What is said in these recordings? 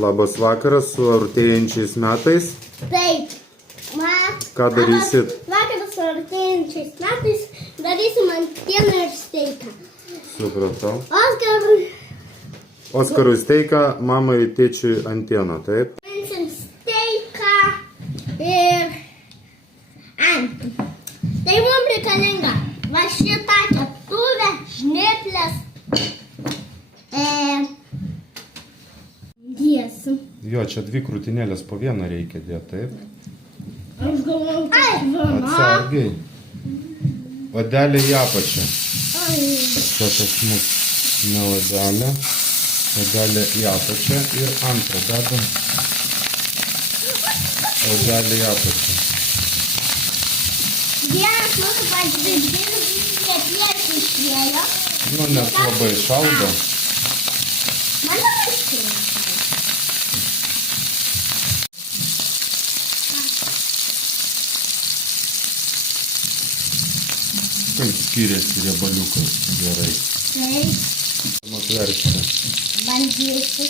Labas vakaras su artėjančiais metais. Taip. Ką darysit? Vakaras su artėjančiais metais darysim antieną ir steiką. Supratau. Oskarui Oskarui steiką, mamai tėčiui antieną, taip? paimsim steiką ir antį. Tai mums reikalinga va šitą keptuvę, žnyplės. Dėsim. Jo, čia 2 krūtinėlės po vieną reikia dėti, taip? Aš galvoju, kad viena. Atsargiai. Odelė į apačią. Čia pas mus ne odelė. Odelė į apačią ir antrą dedam. Odelė į apačią. Vienas mūsų pažvelgimas kepėjas išėjo. Nu, nes labai šaldo. Man labai skiriasi. Kaip skiriasi riebaliukas gerai. Taip, Atversti. bandysiu.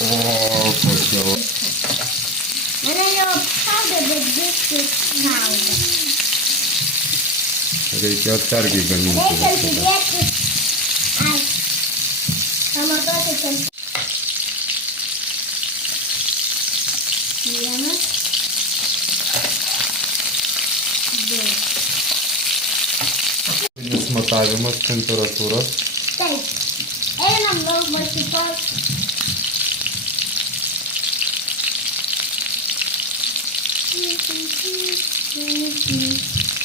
O, kokia. Mane jau apšaudė, bet viskas šaudė. Reikia atsargiai gaminti. Reikia visada. žiūrėti. Ai, pamatuoti ten. Vienas. Du. Vienas matavimas temperatūros. Taip. Einam daug matytos.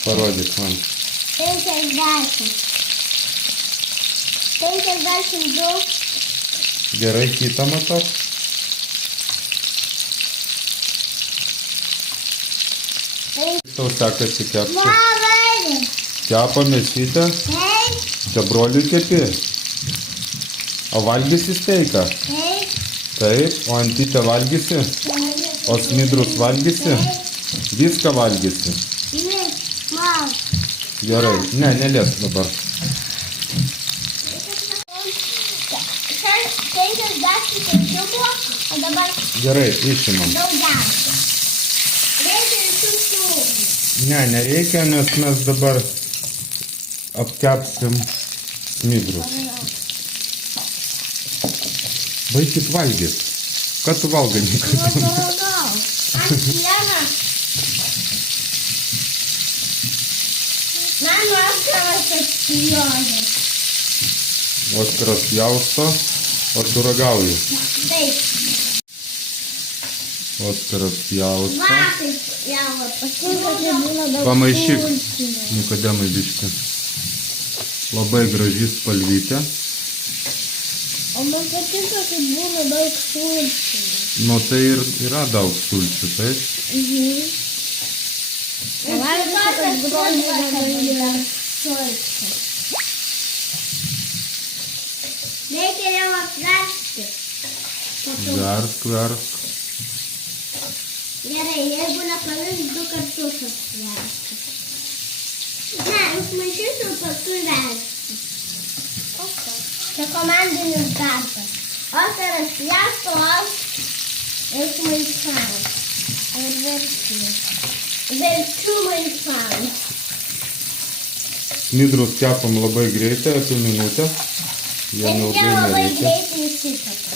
Parodyk man. 50. 52. Gerai, kitą matok. Tau sekasi kepti. Labai. Kepa mėsytę. Taip. Čia broliui kepi. O valgysi steiką? Taip. Taip. O antytę valgysi? O smidrus valgysi? Viską valgysi? Mal. Gerai. Ne, neliesk dabar. 50 buvo, o dabar Gerai, išimam. daugiausia. Reikia visų sūrių. Ne, nereikia, nes mes dabar apkepsim smidrus. Baikit valgyt. Ką tu valgai, Nikodėmai? Aš vieną. Man Oskaras atsijoja. Oskaras pjausto, o tu ragauji. Taip. Oskaras pjausto. Vakai jauo. Paskui būna daug Pamaišyk, sulčių. Nikodėmai biškį. Labai graži spalvytė. O man patinka, kai būna daug sulčių. Nu tai ir yra daug sulčių, taip? Reikia jau apversti. Versk, versk. Gerai, jeigu nepavyks 2 kartus apversti. Ne, užmaišysiu, paskui versti. Čia komandinis darbas. Oskaras pjasto, aš maišau. Ir verčiu. Verčiu maišau. Smidrus kepam labai greitai, apie minutę. Jie Ir ilgai jie labai nereikia. greitai išsikepa.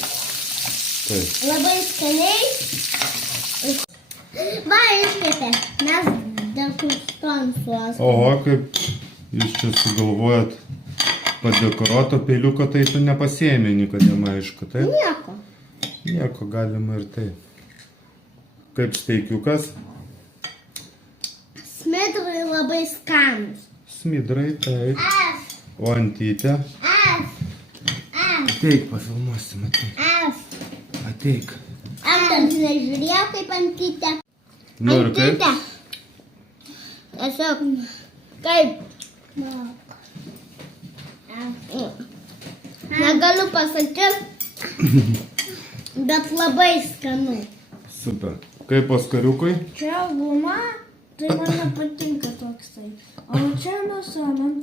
Taip. Labai skaniai. Va, iškepė. Mes degustuojam su Oskaru. Oho, kaip jūs čia sugalvojat padekoruoto peiliuko, tai tu nepasiėmė Nikodėmai, aišku, taip? Nieko. Nieko, galima ir taip. Kaip steikiukas? Smidrai labai skanus. Smidrai, taip. F, O antytė? F, F, Ateik, pafilmuosim, ateik. F. Ateik. Aš dar nežiūrėjau kaip antytė. Nu ir kaip? Tiesiog kaip. Negaliu pasakyti, bet labai skanu. Super. Kaip Oskariukui? Čia guma, tai man nepatinka toksai. O čia mėsa man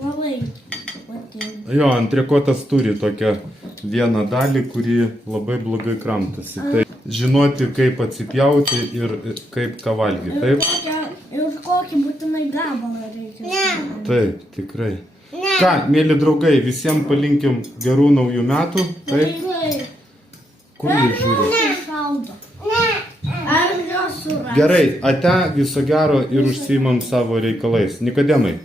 labai Patinka. Jo, antrikotas turi tokią vieną dalį, kuri labai blogai kramtasi. Tai žinoti, kaip atsipjauti ir kaip ką valgyti. Taip? Ir kokį būtinai gabalą reikia. Ne. Taip, tikrai. Ką, mėly draugai, visiems palinkim gerų naujų metų. Taip? Kur jie žiūri? Šaldo. Ar jos surasti? Gerai, ate, viso gero ir užsiimam savo reikalais. Nikodemai.